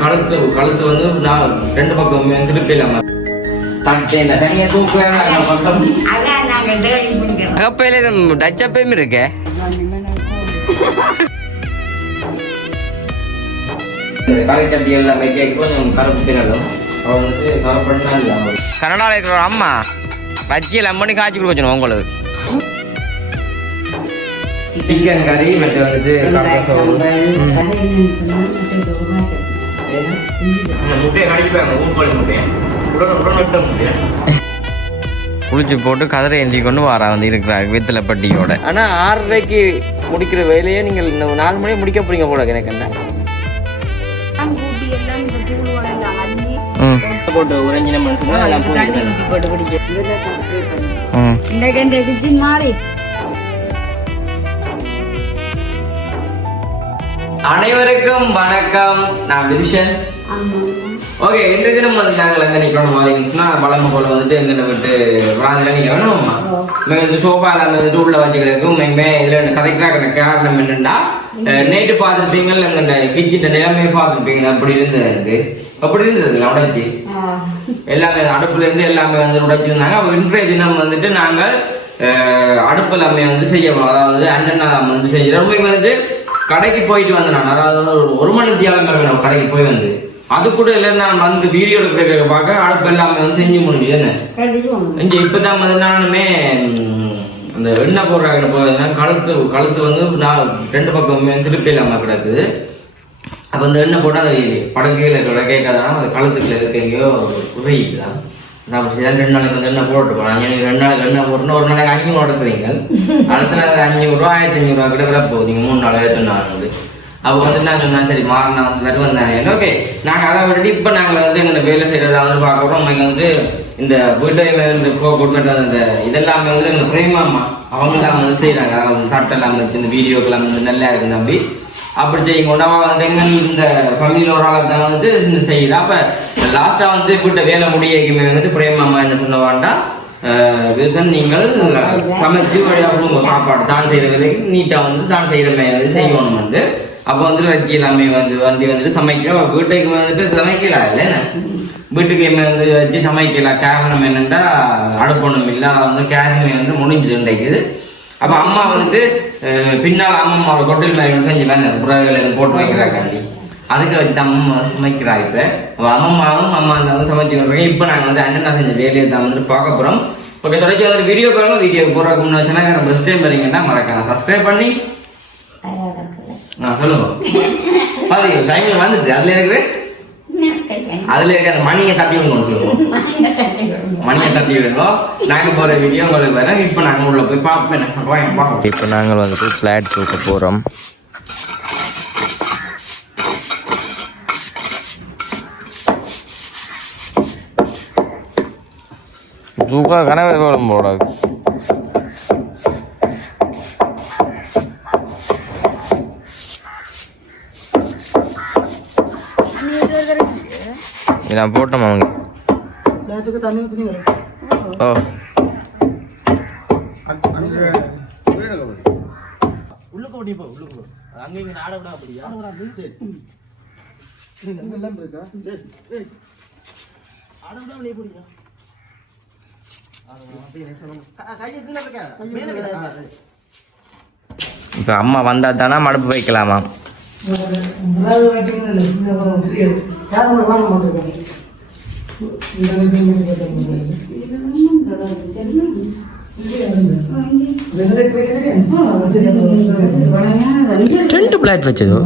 கழுத்து கழுத்து வந்து நான் ரெண்டு பக்கம் திருப்பி இல்லாம தட்டேன் தனியா தூக்குவேன் பக்கம் அதான் நாங்க டேடி பிடிக்கிறோம் அகப்பையில இருக்கே எல்லாமே கொஞ்சம் கருப்பு திரளும் கனடாவில் இருக்கிற அம்மா வச்சியில் அம்மணி காய்ச்சி கொடுக்கணும் உங்களுக்கு சிக்கன் கறி மற்ற வந்துட்டு குளிச்சு போட்டு கதிரை ஏந்தி கொண்டு வாரா வந்து இருக்கிறாங்க வித்துல பட்டியோட ஆனா ஆறரைக்கு முடிக்கிற வேலையை நீங்கள் இந்த நாலு மணி முடிக்க போறீங்க போல எனக்கு என்ன? போட்டு உறைஞ்சின தண்ணி அனைவருக்கும் வணக்கம். நான் விதிஷன் ஓகே இன்றைய தினம் வந்து நாங்கள் எங்க நிற்கணும் பார்த்தீங்கன்னா பழம்பு போல வந்துட்டு எங்க விட்டு பிராந்தில நிற்கணும்மா மேங்க இந்த சோஃபா எல்லாம் வந்துட்டு உள்ள வச்சு கிடக்கும். மேமே இதுல கதைக்கிறாங்க காரணம் என்னன்னா நேற்று பார்த்துருப்பீங்க எங்க கிச்சன் நிலைமையை பார்த்துருப்பீங்க அப்படி இருந்தது எனக்கு. அப்படி இருந்தது உடைச்சி. எல்லாமே அடுப்புல இருந்து எல்லாமே வந்து உடைச்சிருந்தாங்க அப்ப இன்றைய தினம் வந்துட்டு நாங்கள் அடுப்பு எல்லாமே வந்து செய்ய அதாவது அண்ணனா வந்து செய்ய ரொம்ப வந்துட்டு கடைக்கு போயிட்டு வந்தேன் நான். அதாவது ஒரு மணி தியாலம் வேணும் கடைக்கு போய் வந்து. அது கூட இல்லை நான் வந்து வீடியோ எடுக்கிற பார்க்க அடுப்பு எல்லாமே வந்து செஞ்சு முடிஞ்சு என்ன? இங்க இப்பதான் வந்து நானுமே அந்த எண்ணெய் போடுறாங்க போயிருந்தேன் கழுத்து கழுத்து வந்து நான் ரெண்டு பக்கம் திருப்பி இல்லாம கிடக்குது. அப்ப அந்த எண்ணெய் போட்டா அது படகையில கூட கேட்காதான் அது கழுத்துக்குள்ள இருக்கு எங்கேயோ உதவிட்டு தான் நான் அப்படி ரெண்டு நாளைக்கு வந்து எண்ணெய் போட்டு போனேன். எனக்கு ரெண்டு நாளைக்கு எண்ணெய் போட்டுன்னு ஒரு நாளைக்கு அஞ்சு நடத்துறீங்க அடுத்த நாள் அஞ்சு ரூபா ஆயிரத்தி அஞ்சூறு ரூபா கிட்ட விட போகுது மூணு நாள் ஆயிரத்தி நாலு அப்போ வந்து நான் சொன்னேன் சரி மாறினா வந்து வருவேன் தானே ஓகே நாங்கள் அதை விட்டு இப்போ நாங்கள் வந்து எங்களை வேலை செய்கிறதா வந்து பார்க்க போகிறோம் வந்து இந்த வீட்டையில் இந்த கோ குட்மெண்ட் இந்த இதெல்லாமே வந்து எங்கள் அம்மா அவங்க தான் வந்து செய்கிறாங்க அதாவது தட்டெல்லாம் வச்சு இந்த வீடியோக்கெல்லாம் வந்து நல்லா இருக்கு நம்பி அப்படி செய்யும் கொண்டு அவன் இந்த ஃபேமிலியில் ஒரு ஆளாக தான் வந்துட்டு இந்த செய்யலாம் அப்போ லாஸ்ட்டாக வந்து வீட்டை வேலை முடியுமே வந்துட்டு பிரேமாமா என்ன சொன்ன வேண்டாம் விசன் நீங்கள் சமைச்சு வழியாக கொடுங்க சாப்பாடு. தான் செய்கிற வேலைக்கு நீட்டாக வந்து தான் செய்கிற மாதிரி செய்யணும் வந்து. அப்போ வந்துட்டு வச்சு எல்லாமே வந்து வந்து வந்துட்டு சமைக்கிறோம் வீட்டுக்கு வந்துட்டு சமைக்கலாம் இல்லைன்னு வீட்டுக்கு வந்து வச்சு சமைக்கலாம் காரணம் என்னென்னா அடுப்பொண்ணும் இல்லை வந்து கேஸுமே வந்து முடிஞ்சு கிடைக்குது அப்போ அம்மா வந்துட்டு பின்னால் அம்மாவோட கொட்டில் ஒண்ணு செஞ்சு புறவைகள் எதுவும் போட்டு வைக்கிறாக்காண்டி. அதுக்கு வச்சு அம்மா வந்து சமைக்கிறா இப்போ. அம்மாவும் அம்மா வந்து சமைச்சு கொடுக்குறீங்க இப்போ நாங்கள் வந்து அண்ணன் செஞ்ச வேலையை தான் வந்துட்டு பார்க்க போகிறோம் ஓகே தொடர்ச்சி வந்து வீடியோ பாருங்க. வீடியோ போகிறதுக்கு முன்னாடி சேனல் ஃபஸ்ட் டைம் வரீங்கன்னா மறக்காம சப்ஸ்கிரைப் பண்ணி. ஆ சொல்லுங்க. பாத்தீங்க டைமில் வந்துட்டு அதுல இருக்கு அதுல இருக்காது மணியை தட்டி விடுங்க மணியை தட்டி விடுங்க. நாங்க போற வீடியோ உங்களுக்கு வரேன் இப்போ நாங்க உள்ள போய் பார்ப்போம் இப்போ நாங்கள் வந்துட்டு பிளாட் தூக்க போறோம். தூக்கா கனவு போடும் போடாது. நான் போட்டோம் அவங்க ஓ. உள்ளுக்கு ஓடி போ உள்ளுக்கு போ. அங்க இங்க நாட விட அப்படியா? இப்போ அம்மா வந்தா தானே மடுப்பு வைக்கலாமா? ரெண்டு பிளாட் வச்சதோ?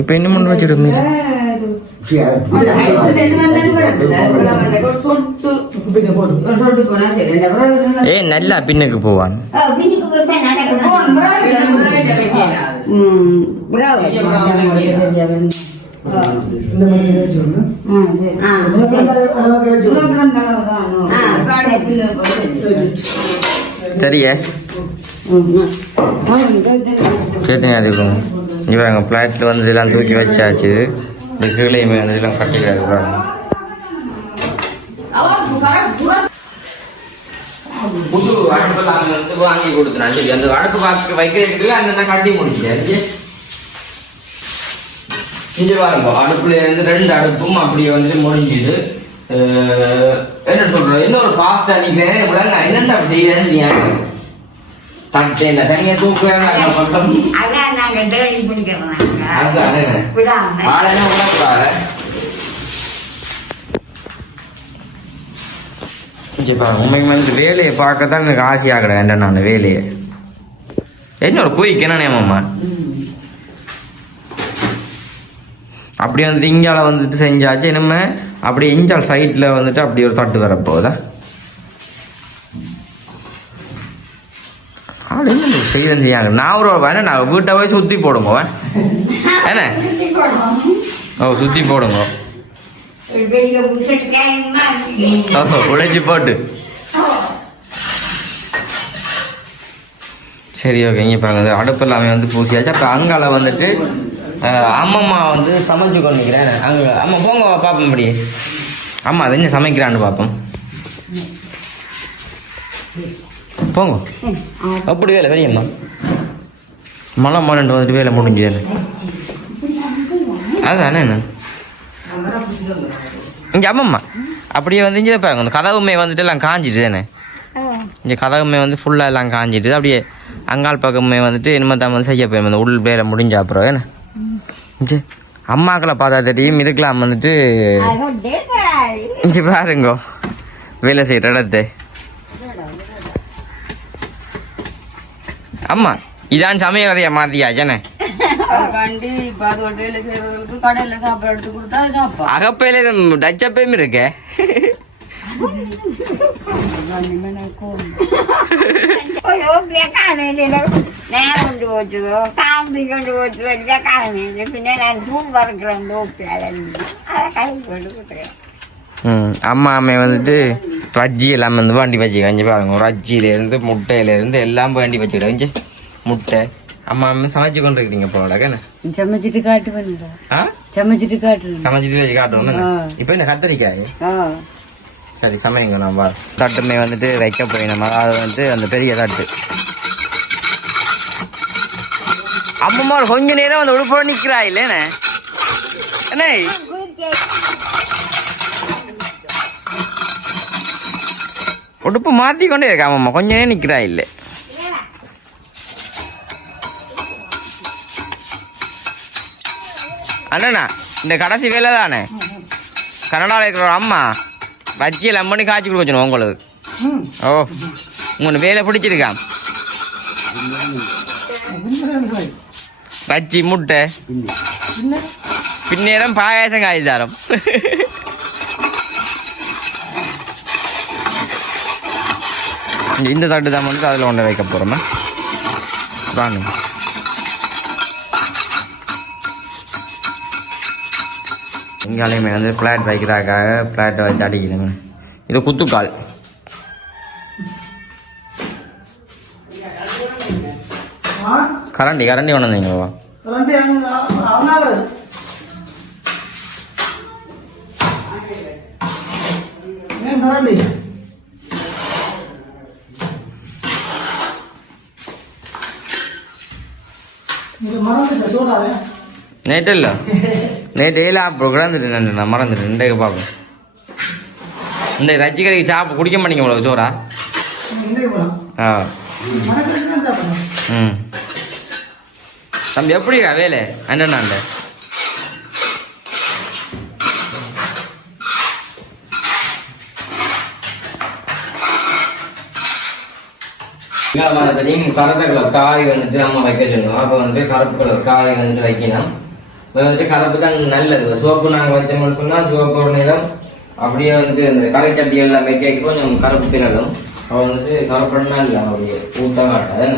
இப்போ என்ன பண்ண வச்சிருக்கீங்க ஏ நல்லா பின்னுக்கு போவான். பின்னுக்கு சரியே சேர்த்துங்க அதுக்கு இவங்க பிளாட்டில் வந்து இதெல்லாம் தூக்கி வச்சாச்சு இந்த கீழையுமே வந்து இதெல்லாம் கட்டிக்கிறாரு பாருங்க புது அங்கே வந்து வாங்கி கொடுத்துறேன் சரி அந்த அடுப்பு பாக்கு வைக்கிறதுக்குள்ள அந்த கட்டி முடிச்சு இங்க பாருங்க அடுப்புல இருந்து ரெண்டு அடுப்பும் அப்படியே வந்து முடிஞ்சுது. என்ன சொல்ற இன்னொரு பாஸ்டா நிக்கிறேன் இவ்வளவு என்னென்ன அப்படி செய்யறேன்னு நீ யாரு? தட்டே இல்ல தனியா தூக்குவேன் பக்கம் அதான் நாங்க டேடி பிடிக்கிறோம் அது அதே விடாம. ஆளே விடக்கூடாது உண்மைக்கு வந்து வேலையை பார்க்க தான் எனக்கு ஆசையாக கிடையாது நான் வேலையை? என்னோட குயிக் என்ன நேமம்மா அப்படி வந்துட்டு இங்கால வந்துட்டு செஞ்சாச்சு. இனிமே அப்படி இஞ்சால் சைடில் வந்துட்டு அப்படி ஒரு தட்டு வரப்போகுதா? ஆள் என்ன செய்ய நான் ஒரு வேணா நான் வீட்டை போய் சுற்றி போடுங்க என்ன? ஓ சுற்றி போடுங்க. உழைச்சி போட்டு. சரி ஓகே இங்கே பாருங்க. அடுப்பு எல்லாமே வந்து பூசியாச்சு. அப்போ அங்கால வந்துட்டு அம்மம்மா வந்து சமைச்சு கொண்டு நிற்கிறேன் அங்கே அம்மா போங்க பார்ப்போம் இப்படி. அம்மா அது என்ன சமைக்கிறான்னு பார்ப்போம் போங்க. அப்படி வேலை வெளியம்மா மழை மழை வந்துட்டு வேலை முடிஞ்சுது அதுதானே என்ன? இங்கே அம்மம்மா. அப்படியே வந்து இங்கே பாருங்க இந்த கதவுமே வந்துட்டு எல்லாம் காஞ்சிட்டு தானே? இங்கே கதவுமே வந்து ஃபுல்லாக எல்லாம் காஞ்சிட்டு அப்படியே அங்காள் பக்கமே வந்துட்டு இனிமே தான் வந்து செய்ய போய் அந்த உள் வேலை முடிஞ்ச அப்புறம் என்ன? அம்மாக்களை பார்த்தா தெரியும். இதுக்கெல்லாம் வந்துட்டு இங்கே பாருங்க. வேலை செய்கிற இடத்தை. அம்மா இதான் சமையல் எடுத்து கொடுத்தா சாப்பா அகப்பையில டச்சப்பையும் இருக்கே? ம் அம்மா அம்மை வந்துட்டு ரஜ்ஜி எல்லாம் வந்து வண்டி கஞ்சி பாருங்க. ரஜ்ஜியிலேருந்து முட்டையிலேருந்து எல்லாம் வேண்டி வச்சுக்கிட்டு முட்டை. அம்மா அம்மா சமைச்சு கொண்டு இருக்கிறீங்க போல சமைச்சிட்டு காட்டு பண்ணுறா ஆ? சமைச்சிட்டு காட்டு சமைச்சிட்டு வச்சு காட்டணும் ஆ. இப்போ இந்த கத்தரிக்காய்? ஆ. சரி சமைங்க நான் தட்டுமே வந்துட்டு வைக்க போயினோம் அது வந்துட்டு அந்த பெரிய தட்டு. அம்மம்மா கொஞ்ச நேரம் அந்த உடுப்போட நிக்கிறா இல்லைண்ணே என்ன? உடுப்பு மாத்தி கொண்டே இருக்கா அம்மம்மா கொஞ்ச நேரம் நிக்கிறா இல்லை. அண்ணா இந்த கடைசி வேலை தானே கனடாவில் இருக்கிற அம்மா? வச்சியில் அம்மனி காய்ச்சி கொடுக்கணும் உங்களுக்கு. ஓ உங்களுக்கு வேலை பிடிச்சிருக்கா? வச்சி முட்டை. பின்னேரம் பாயாசம் காய்ச்சாரம் இந்த தட்டு தான் வந்து அதில் ஒன்று வைக்க போகிறோமே வாங்க. இங்காலையுமே வந்து பிளாட் வைக்கிறாக்காக பிளாட்டை வச்சு அடிக்கணுங்க இது குத்துக்கால். கரண்டி கரண்டி கொண்டு வந்தீங்களா நேற்று இல்லை? நேற்று ஏழு அப்புறம் கிடந்துட்டு நான் மறந்துட்டேன். இன்றைக்கு பார்ப்பேன் இந்த ரச்சிக்கரைக்கு சாப்பிட குடிக்க மாட்டீங்க உங்களுக்கு சோறா? ஆ. ம். தம்பி எப்படிக்கா வேலை? அண்ணனாண்ட தெரியும் கருத்த கலர் காய் வந்துட்டு அம்மா வைக்க சொன்னோம் அப்போ வந்துட்டு கருப்பு கலர் காய் வந்துட்டு வைக்கணும். வந்துட்டு கலப்பு தான் நல்லது. சோப்பு நாங்கள் வச்சோம்னு சொன்னால் சிவப்பு நிறம் அப்படியே வந்துட்டு இந்த கரை சட்டி எல்லாம் கேட்க கொஞ்சம் கருப்பு திரளும் அவள் வந்துட்டு கருப்படனா இல்லை அப்படியே ஊத்த காட்டாது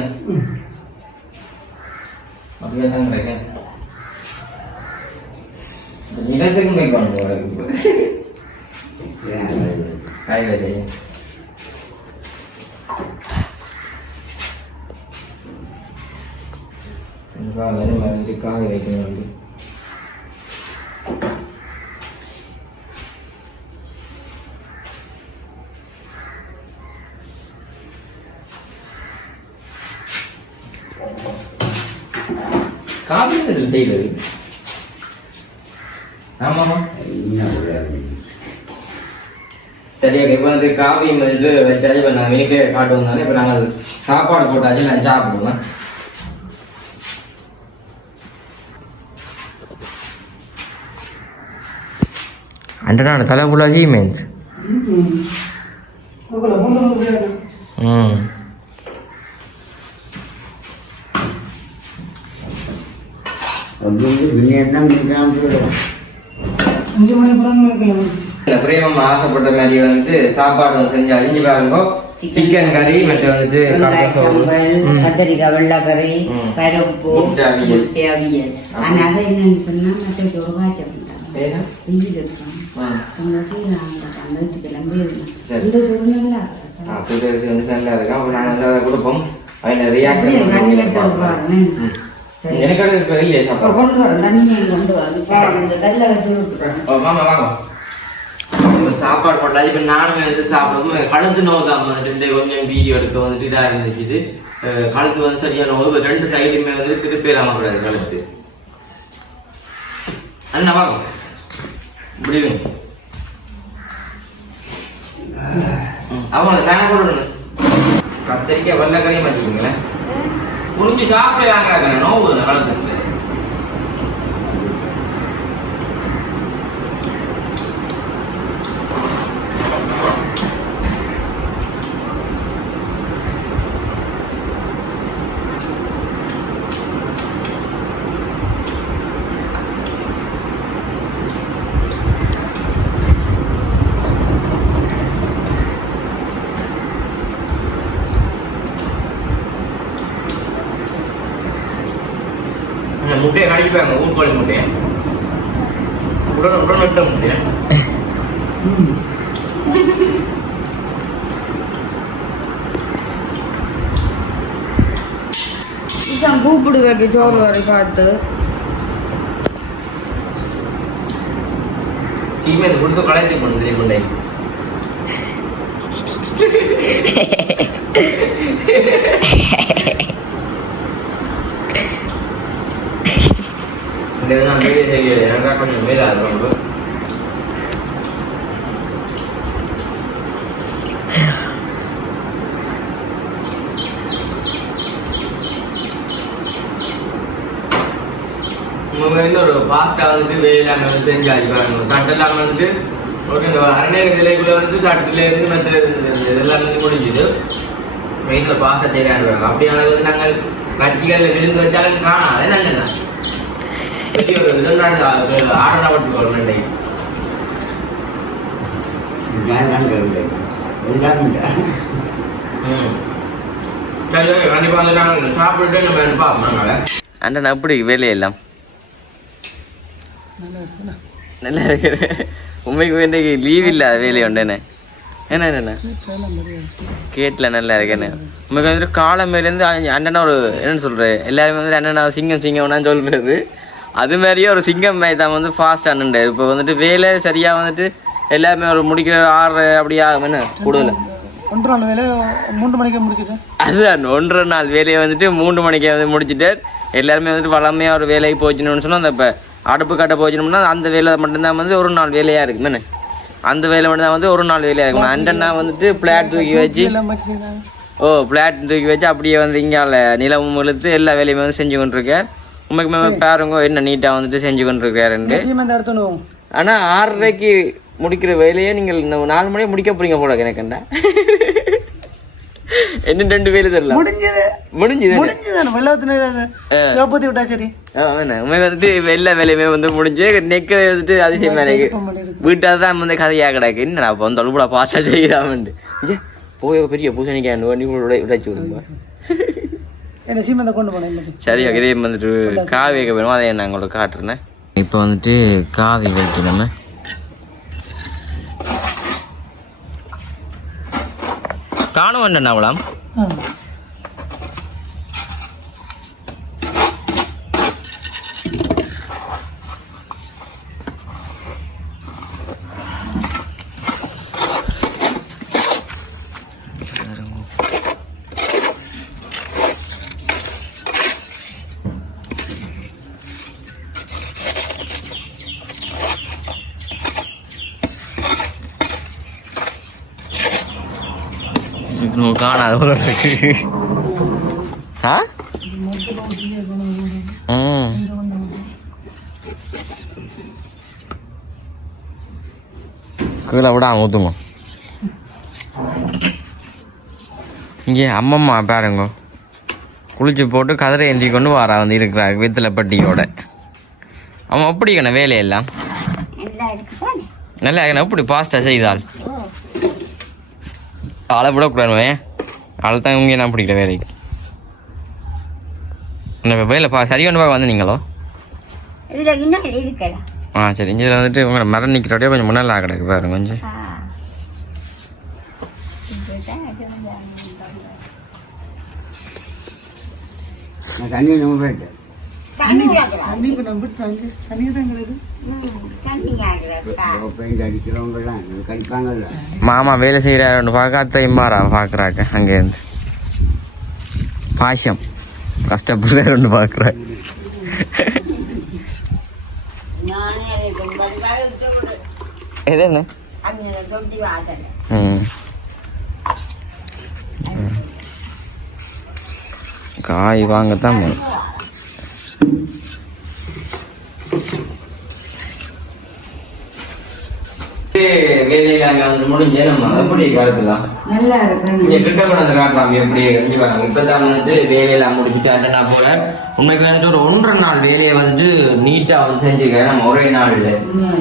அப்படியே தான் கிடைக்கும். நிறத்துக்கும் போய் பண்ணுவோம் காய் வச்சு. மறுபடியும் காய் வைக்கணும் அப்படி. செய்வது ஆமாமா சரி ஓகே இப்போ வந்து காஃபி வந்து வச்சாச்சு இப்போ நான் வீட்டுக்கு காட்டு வந்தானே இப்போ நாங்கள் சாப்பாடு போட்டாச்சு நான் சாப்பிடுவேன் அண்டனான தலை ஃபுல்லாக சீமென்ஸ் அவ்வளோ கொண்டு வந்து ம் அஞ்சு மணி அப்புறம் கிளம்பி இந்த பிரேமம் ஆசைப்பட்ட மாதிரி வந்துட்டு சாப்பாடு செஞ்சு அழிஞ்சு பாருங்க. சிக்கன் கறி மற்றும் வந்துட்டு. கத்திரிக்காய் வெள்ளைக்கறி. பருப்பு முட்டை அவியல். அதை என்னன்னு சொன்னா மற்ற இருக்கும். நல்லா நல்லா இருக்கும் வந்து அதை கொடுப்போம். எடுத்து ரியாக்ஷன். எனக்கு இல்லையே இப்ப சாப்பாடு கொண்டு வரேன் தண்ணியை கொண்டு வரேன் இப்போ இந்த கல்லை வச்சு விட்டுறேன் ஓ, வாங்க வாங்க இப்ப சாப்பாடு போட்டாச்சு இப்போ நானும் எடுத்து சாப்பிடுவோம் கழுத்து நோக்காம வந்துட்டு இந்த கொஞ்சம் வீடியோ எடுக்க வந்துட்டு இதாக இருந்துச்சு இது. கழுத்து வந்து சரியான நோவு. ரெண்டு சைடுமே வந்து திருப்பிடாம கூடாது கழுத்து? அண்ணா வாங்க. இப்படி அவங்க ஃபேன் போடணும் கத்தரிக்காய் வெள்ளைக்கறியும் வச்சுக்கிங்களேன். முடிஞ்சு சாப்பிட வாங்க நோவு கழுத்துக்கு அந்த முட்டையை கடிப்பாங்க ஊர்கோழி முட்டையை உடனே உடனே வெட்ட முட்டையை இதான் கூப்பிடு வைக்க சோறு வரை பார்த்து சீமை கொடுத்து களைத்து கொண்டு தெரிய கொண்டே இந்த இது நான் வெளியே செய்ய எனக்கு கொஞ்சம் மேலே இருக்கும் உங்க வந்து ஒரு பாஸ்டா வேலையிலாம வந்து செஞ்சாச்சு பாருங்க தட்டெல்லாம் வந்துட்டு ஓகே இந்த அரநேர விலைக்குள்ள வந்து தட்டுல இருந்து மற்ற இதெல்லாம் வந்து முடிஞ்சுது. மெயின் ஒரு பாஸ்டா செய்யலான்னு பாருங்க அப்படியான வந்து நாங்கள் கட்சிகளில் விழுந்து வச்சாலும் காணாது. நாங்கள் தான். ஒரு இதனால ஆர்டர் போட்டு போகிறோம் இன்றைக்கு ம். சரி ஓகே. கண்டிப்பாக வந்து நாங்கள் சாப்பிட்டுட்டு நம்ம பார்ப்போம் நாங்கள். அண்ணன் அப்படி வேலையெல்லாம் நல்லா இருக்குது. உண்மைக்கு இன்றைக்கு லீவ் இல்லாத வேலை உண்டுண்ணே என்ன என்ன கேட்டில் நல்லா இருக்கேண்ணே உண்மைக்கு வந்துட்டு காலமேலேருந்து அண்ணனா ஒரு என்னன்னு சொல்கிறேன் எல்லாருமே வந்து அண்ணனா சிங்கம் சிங்கம்னா சொல்கிறது அது மாதிரியே ஒரு சிங்கம் தான் வந்து ஃபாஸ்ட் அண்ணன் இப்போ வந்துட்டு வேலை சரியாக வந்துட்டு எல்லாருமே ஒரு முடிக்கிற ஆறு அப்படியா என்ன? கூடுதல்? ஒன்றரை நாள் வேலை மூன்று மணிக்கு முடிச்சிட்டேன். அதுதான் ஒன்றரை நாள் வேலையை வந்துட்டு மூன்று மணிக்கு வந்து முடிச்சுட்டு எல்லாருமே வந்துட்டு வளமையாக ஒரு வேலைக்கு போச்சுன்னு சொன்னால் அந்த இப்போ அடுப்பு கட்ட போச்சுனோம்னா அந்த வேலை மட்டும்தான் வந்து ஒரு நாள் வேலையாக இருக்கு என்ன? அந்த வேலை மட்டும்தான் வந்து ஒரு நாள் வேலையாக இருக்கும். அண்டன்னா வந்துட்டு பிளாட் தூக்கி வச்சு. ஓ பிளாட் தூக்கி வச்சு அப்படியே வந்து இங்கால நிலவும் இழுத்து எல்லா வேலையுமே வந்து செஞ்சு கொண்டிருக்கேன் உண்மைக்குமே பாருங்க என்ன நீட்டாக வந்துட்டு செஞ்சு இந்த போவோம் ஆனால் ஆறரைக்கு முடிக்கிற வேலையை நீங்கள் இன்னும் நாலு மணிக்கு முடிக்க போறீங்க போல எனக்குண்டா என்ன? ரெண்டு வேலை தெரியல முடிஞ்சது முடிஞ்சுது முடிஞ்சது வெள்ளத்துல சிவப்பத்தி விட்டா சரி வந்துட்டு எல்லா வேலையுமே வந்து முடிஞ்சு நெக்க வந்துட்டு அதிசயமா இருக்கு வீட்டால் தான் வந்து கதையா கிடக்கு என்னடா அப்போ வந்து அழுப்புடா பாசா செய்யலாமன்ட்டு ஜே போய் பெரிய பூசணிக்காய் வண்டி கூட உடைச்சு விடுமா என்ன சீமந்தை கொண்டு போனேன் இன்னைக்கு சரி இதே வந்துட்டு காவி வைக்க வேணும் அதை நான் உங்களுக்கு காட்டுறேன் இப்போ வந்துட்டு காவி வைக்க காணும் என்ன வேண்டாம் நம்ம காணாத போல இருக்கு. ஆ? கீழே விட ஊற்றுங்க இங்கே அம்மம்மா பாருங்க. குளிச்சு போட்டு கதிரை ஏந்தி கொண்டு வாரா வந்து இருக்கிறாங்க வெத்தில பட்டியோட அவன் அப்படிக்கண்ணே வேலையெல்லாம்? எல்லாம் இருக்கு. தானே நல்லா இருக்கணும் எப்படி பாஸ்ட்டாக செய்தால்? ஆளை விடக்கூடாது ஆளை தான் இங்கே நான் பிடிக்கிற வேலைக்கு. இந்த வேலை பா சரி ஒன்று பார்க்க வந்து நீங்களோ ஆ சரி இங்கே வந்துட்டு உங்களை மரம் நிற்கிறோடய கொஞ்சம் முன்னெல்லாம் கிடக்கு பாருங்க கொஞ்சம். அது தண்ணி நம்ம போயிட்டு தண்ணி. தண்ணி இப்போ நம்ம தண்ணி தண்ணி தான் கிடையாது மாமா வேலை செய்கிறாரு பார்க்க அத்தையும் மாறா பார்க்குறாங்க அங்கேருந்து. பாஷம் கஷ்டப்படுறாரு விட்டு எது என்ன? அங்கே காய் வாங்கத்தான் வேலையில வந்து முடிஞ்சே நம்ம எப்படி கருக்கலாம் நல்லா இருக்கு இங்க கிட்ட கூட அந்த காட்டலாம் எப்படி? பாருங்க இப்பதான் வந்துட்டு வேலையெல்லாம் முடிச்சுட்டு அட்டனா போல. உண்மைக்கு வந்துட்டு ஒரு ஒன்றரை நாள் வேலையை வந்துட்டு நீட்டா வந்து செஞ்சிருக்கேன் நம்ம ஒரே நாள்ல.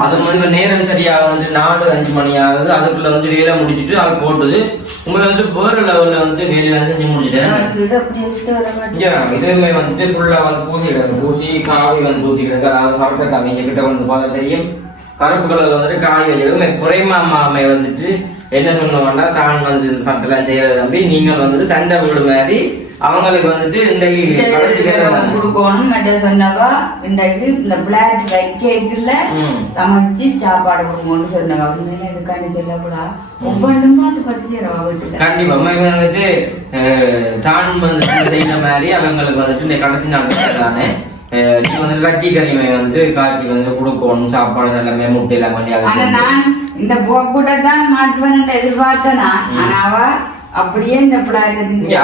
அது வந்து இப்ப நேரம் சரியா வந்து நாலு அஞ்சு மணி ஆகுது. அதுக்குள்ள வந்து வேலை முடிச்சிட்டு அது போட்டது. உங்களுக்கு வந்து வேற லெவல்ல வந்து வேலையெல்லாம் செஞ்சு முடிச்சிட்டேன். இதுவுமே வந்துட்டு ஃபுல்லா வந்து பூசி கிடக்கு பூசி காவி வந்து ஊத்தி கிடக்கு அதாவது இங்க கிட்ட வந்து பார்த்தா தெரியும். கருப்பு கலர் வந்துட்டு காய் வச்சிருக்கும். குறைமா மாமை வந்துட்டு என்ன சொன்னோம்னா தான் வந்து பட்டெல்லாம் செய்யறது தம்பி நீங்கள் வந்துட்டு சண்டை வீடு மாதிரி அவங்களுக்கு வந்துட்டு இன்றைக்கு. கொடுக்கணும். சொன்னவா இன்றைக்கு இந்த பிளாட் வைக்கல. சமைச்சு சாப்பாடு கொடுக்கணும்னு சொன்னவா. உண்மையில இதுக்காண்டி சொல்லக்கூடாது? ஒவ்வொன்றும் அதை பத்தி செய்யறவா வீட்டுல. கண்டிப்பா. அம்மாக்கு வந்துட்டு தான் வந்துட்டு செய்யற மாதிரி அவங்களுக்கு வந்துட்டு இந்த கடைசி நாள் தானே ரச்சி கறிமை வந்து காய்ச்சி வந்து கொடுக்கணும். சாப்பாடு எல்லாமே முட்டை எல்லாம் நான் இந்த போக்கூட தான் மாட்டுவேன் எதிர்பார்த்தனா. ஆனா அவ அப்படியே இந்த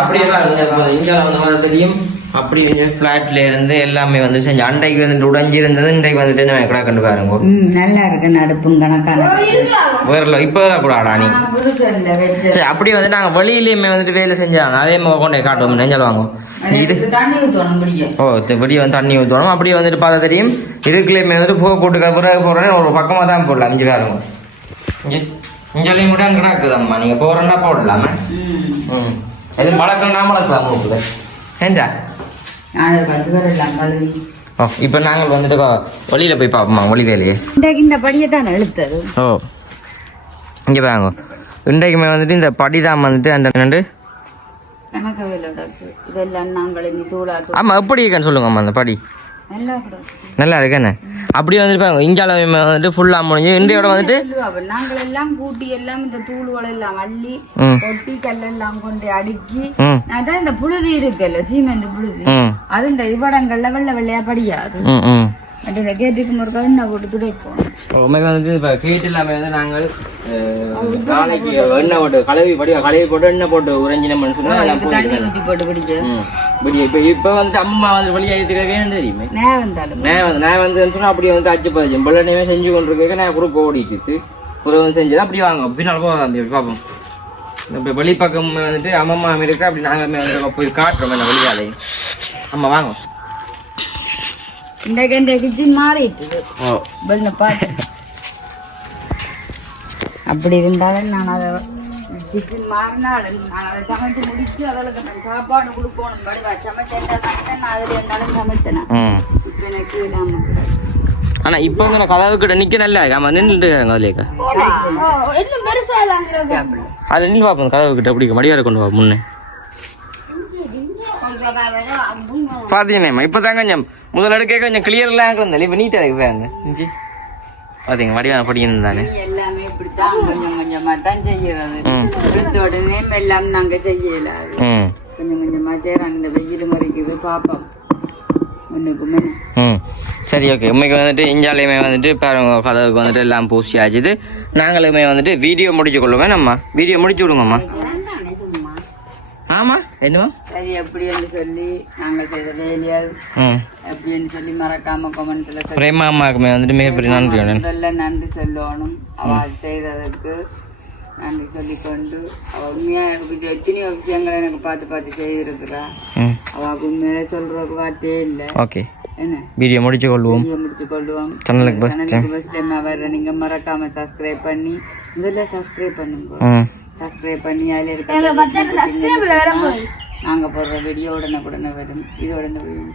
அப்படியே தான் இங்க வந்து தெரியும். அப்படி பிளாட்ல இருந்து எல்லாமே வந்து செஞ்சு அண்டைக்கு வந்துட்டு உடைஞ்சி இருந்தது இன்றைக்கு வந்துட்டு நம்ம கடை கண்டு பாருங்க. ம் நல்லா இருக்கு நடுப்பும் கணக்கான வேற இல்ல, இப்ப நீ. புதுசு இல்ல வெஜ் சரி அப்படி வந்து நாங்க வெளியிலயுமே வந்துட்டு வேலை செஞ்சாங்க அதே மாதிரி கொண்டு காட்டுவோம் நெஞ்சல் வாங்க இது. ஓ இப்படி வந்து தண்ணி ஊற்றணும் அப்படியே வந்துட்டு பார்த்தா தெரியும் இதுக்குள்ளேயுமே வந்துட்டு பூ போட்டு பிறகு போடுறேன் ஒரு பக்கமாக தான் போடலாம் அஞ்சு பாருங்க இங்கே இங்கேயும் கூட அங்கே இருக்குதம்மா நீங்கள் போகிறேன்னா போடலாமா. ம். ம். எது வளர்க்கணும்னா வளர்க்கலாம் மூக்குல ஏண்டா? இப்போ நாங்கள் வந்துட்டு வெளியில் போய் பார்ப்போமா ஒளி வேலையே இன்றைக்கு இந்த படியை தான் இழுத்தது ஓ இங்கே பாருங்க இன்றைக்குமே வந்துட்டு இந்த படி தான் வந்துட்டு அந்த ரெண்டு ஆமாம் எப்படி இருக்கேன்னு சொல்லுங்கம்மா அந்த படி நல்லா கிடக்கு நல்லா இருக்கேண்ணே அப்படியே வந்துட்டு ஃபுல்லாக முடிஞ்சு இன்றையோட வந்துட்டு நாங்கள் எல்லாம் கூட்டி எல்லாம் இந்த தூளுகளை எல்லாம் அள்ளி ம். கொட்டி கல்லெல்லாம் கொண்டு அடுக்கி அதான் இந்த புழுதி இருக்குல்ல சீமெந்து புழுதி? ம். அது இந்த இவடங்கள்ல வெள்ளை வெள்ளையா படியாது. இந்த கேட்டுக்கு ஒரு கண்ணை போட்டு துடைப்போம். உண்மைக்கு வந்துட்டு இப்போ கேட்டு வந்து நாங்கள் நாளைக்கு எண்ணெய் போட்டு கழுவி படி கழுவி போட்டு எண்ணெய் போட்டு உறைஞ்சினோம்னு சொன்னா எல்லாம் இதுக்கு தண்ணி. ஊற்றி போட்டு பிடிக்க இப்படி இப்போ இப்போ வந்துட்டு அம்மா வந்து வெளியாகிறதுக்கு வேணும் தெரியுமே? வந்தாலும் நான் வந்து நான் வந்து அப்படியே வந்து அச்சு பதிச்சு பிள்ளைனே செஞ்சு கொண்டு இருக்க நான் குரூப் ஓடிட்டு குரூப் செஞ்சது. அப்படி வாங்க பின்னால் போக தம்பி பார்ப்போம். இப்போ வெளிப்பக்கம் வந்துட்டு அம்மம்மா இருக்கு அப்படி நாங்கள் வந்து போய் காட்டுறோம் என்ன வெளியாலே. அம்மா வாங்க. இந்த கிச்சன் ஓ. பாட்டு. அப்படி இருந்தாலும் நான் அதை கிச்சன் மாறினாலும் நான் சமைச்சு முடிச்சு அவளுக்கு நான் சாப்பாடு கொடுக்கணும் படுவா சமைச்சேன் நான் அதில் இருந்தாலும் சமைச்சேன் எனக்கு இல்லாம ஆனா இப்போ வந்து நான் கதவு கிட்ட நிக்க நல்லா ஆமா நின்றுட்டு சாப்பிடலாம் அது நின்று பார்ப்போம் கதவு கிட்ட அப்படி மடியார கொண்டு வா முன்னே பார்த்தீங்கண்ணா இப்போ தான் கொஞ்சம் முதல் அடுக்கே கொஞ்சம் கிளியர்லாம் இருந்தேன் இப்போ நீட்டாக இருக்கு பாருங்க இஞ்சி பார்த்தீங்க வடிவான படிக்கணும் தானே இப்படித்தான் கொஞ்சம் கொஞ்சமா தான் செய்யறது. எடுத்த உடனே எல்லாம் நாங்க செய்யல கொஞ்சம் கொஞ்சமா செய்யறாங்க இந்த வெயில் மறைக்குது பாப்போம். சரி ஓகே. உண்மைக்கு வந்துட்டு இஞ்சாலையுமே வந்துட்டு பாருங்க கதவுக்கு வந்துட்டு எல்லாம் பூசி ஆச்சுது நாங்களுமே வந்துட்டு வீடியோ முடிச்சு கொள்ளுவேன் நம்ம. வீடியோ முடிச்சு விடுங்கம்மா. ஆமா என்னவா சரி எப்படின்னு சொல்லி நாங்கள் செய்த வேலையால் எப்படின்னு சொல்லி மறக்காம கமெண்ட்ல பிரேமா அம்மாவுக்குமே வந்துட்டு மிகப்பெரிய நன்றி. முதல்ல நன்றி சொல்லணும். அவள் செய்ததற்கு நன்றி சொல்லிக்கொண்டு அவள் உண்மையா இப்படி எத்தனையோ விஷயங்களை எனக்கு பார்த்து பார்த்து செய்திருக்கிறா. அவள் உண்மையிலே சொல்றதுக்கு வார்த்தையே இல்லை. ஓகே. என்ன? வீடியோ முடிச்சு கொள்வோம். வீடியோ முடிச்சு கொள்வோம். சேனலுக்கு ஃபர்ஸ்ட் டைம் வர நீங்க மறக்காம சப்ஸ்கிரைப் பண்ணி முதல்ல சப்ஸ்கிரைப் பண்ணுங்க. சப்ஸ்கிரைப் பண்ணி அதில் இருக்க நாங்க போடுற வீடியோ உடனே உடனே வரும் இதோட இந்த வீடியோ.